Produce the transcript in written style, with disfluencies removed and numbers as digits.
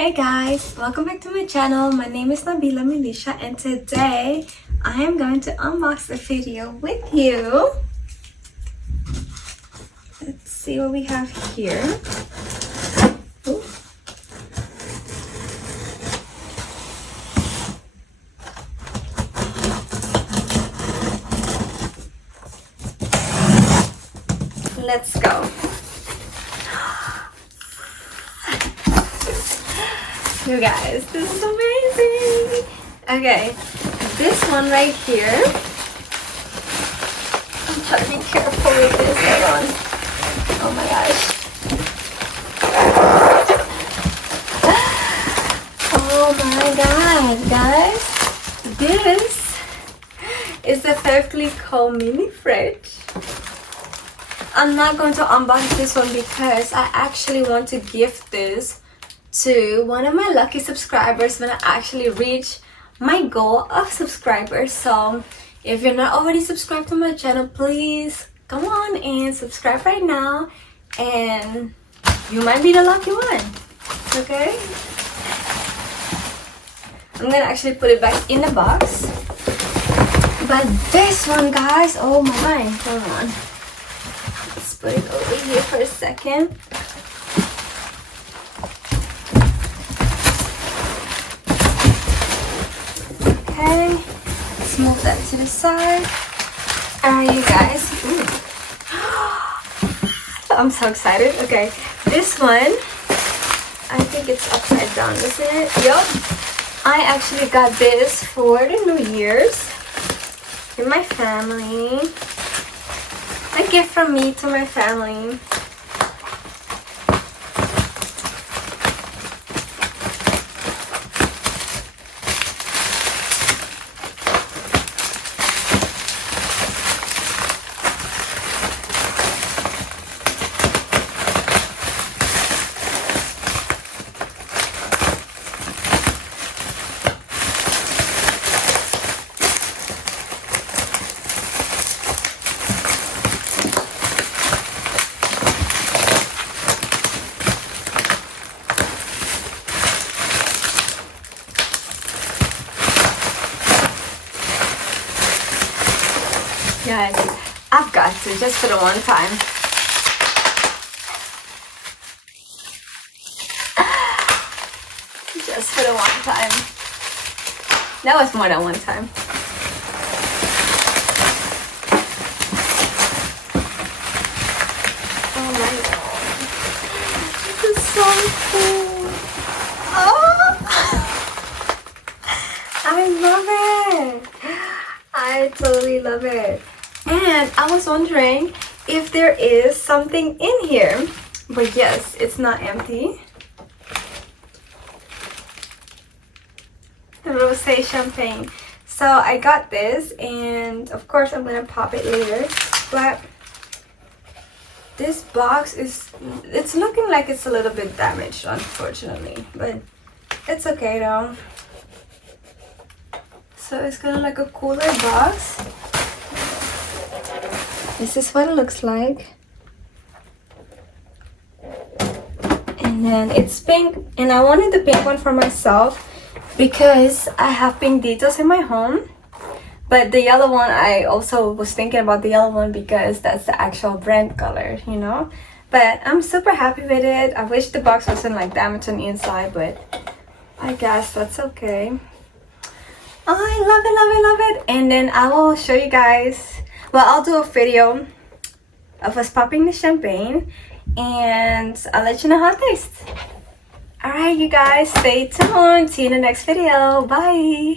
Hey guys, welcome back to my channel. My name is Nabila Melisha and today I am going to unbox the video with you. Let's see what we have here. Ooh. Let's go. You guys, this is amazing. Okay, this one right here. I'm trying to be careful with this. Hold on. Oh my gosh. Oh my god, guys. This is the Veuve Clicquot mini fridge. I'm not going to unbox this one because I actually want to gift this to one of my lucky subscribers when I actually reach my goal of subscribers. So if you're not already subscribed to my channel, please come on and subscribe right now and you might be the lucky one. Okay, I'm gonna actually put it back in the box, but this one, guys, oh my, hold on, let's put it over here for a second. Okay, let's move that to the side. Alright, you guys. Ooh. I'm so excited. Okay, this one, I think it's upside down, isn't it? Yup. I actually got this for the New Year's with my family. A gift from me to my family. Guys, I've got to, just for the one time. Just for the one time. That was more than one time. Oh my god. This is so cool. Oh! I love it. I totally love it. And I was wondering if there is something in here, but yes, it's not empty. The Rosé champagne. So I got this, and of course I'm gonna pop it later. But this box it's looking like it's a little bit damaged, unfortunately, but it's okay though. So it's kind of like a cooler box. This is what it looks like. And then it's pink. And I wanted the pink one for myself because I have pink details in my home. But the yellow one, I also was thinking about the yellow one because that's the actual brand color, you know. But I'm super happy with it. I wish the box wasn't like damaged on the inside, but I guess that's okay. I love it, love it, love it. And then I will show you guys, well, I'll do a video of us popping the champagne and I'll let you know how it tastes. Alright, you guys, stay tuned. See you in the next video. Bye.